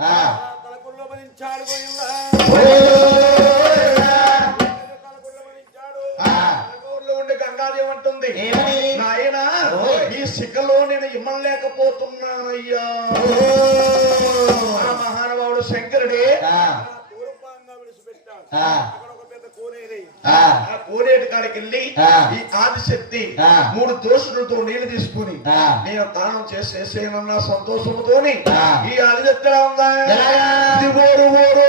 తలకుల్లో భరించాడు గోయిందా ఉండి గంగాదేవి అంటుంది నాయన ఈ శిఖలో నేను ఇమ్మలేకపోతున్నానయ్యా. మహానుభావుడు శంకరుడే పూర్వంగా విడిచిపెట్టాడు. అక్కడ ఒక పెద్ద కోనేరు, ఆ కోనేటి కాడికి వెళ్ళి ఈ ఆదిశక్తి 3 దోషులతో నీళ్లు తీసుకుని నేను దానం చేసేసేనన్న సంతోషంతోని ఈ ఆదిశక్తి ఎలా ఉందా ఓరు ఓరు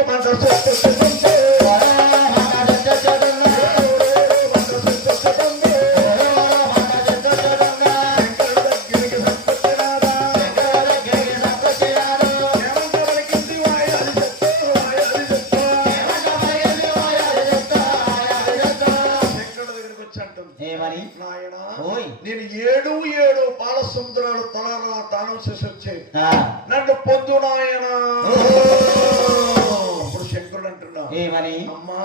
నేను 7 పాల సముద్రాలు తలారా దానం చేసి వచ్చే నన్ను పొందు నాయన. ఇప్పుడు శంకరుడు అంటున్నా అమ్మా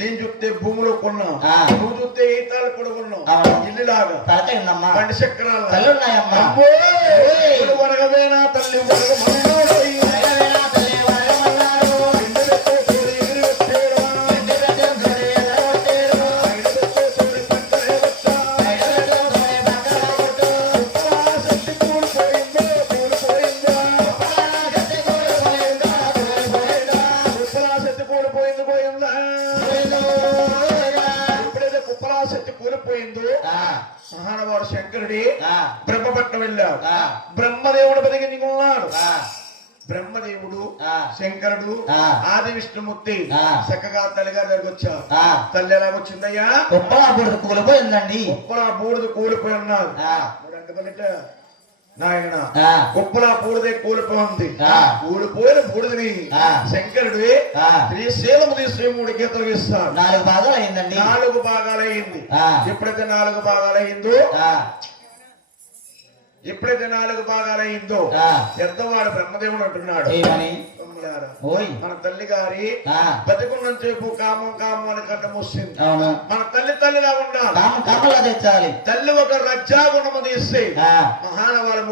నేను చూస్తే భూమిలో కొన్నా, నువ్వు చూస్తే ఈతాలు కూడా కొన్నావు, ఇల్లులాగా బండి చక్రాలు వరగవేనా తల్లి మహానుభావుడు శంకరుడి బ్రహ్మపట్నం వెళ్ళాడు. బ్రహ్మదేవుడు బతికి ఉన్నాడు. బ్రహ్మదేవుడు శంకరుడు ఆది విష్ణుమూర్తి చక్కగా తల్లిగారి దగ్గరకు వచ్చారు. తల్లి ఎలాగొచ్చిందయ్యా? బూడిద కూలిపోయిందండి. బూడిద కూలిపోయి ఉన్నాడు. నాయన కుప్పలా బూడిదే కూలిపోయింది. కూలిపోయిన బూడిదని శంకరుడు శ్రీశైలము తీసి 3 గీతలు ఇస్తాడు. 4 భాగాలు అయిందండి. 4 భాగాలు అయింది. ఎప్పుడైతే 4 భాగాలు అయిందో పెద్దవాడు బ్రహ్మదేవుడు అంటున్నాడు మన తల్లి గారి బతికున్న చేపు కామం కామం అని కట్ట మూసింది. మన తల్లిలా ఉండాలి. తల్లి ఒక రజ్జా గుణము తీస్తే మహానవాళ్ళు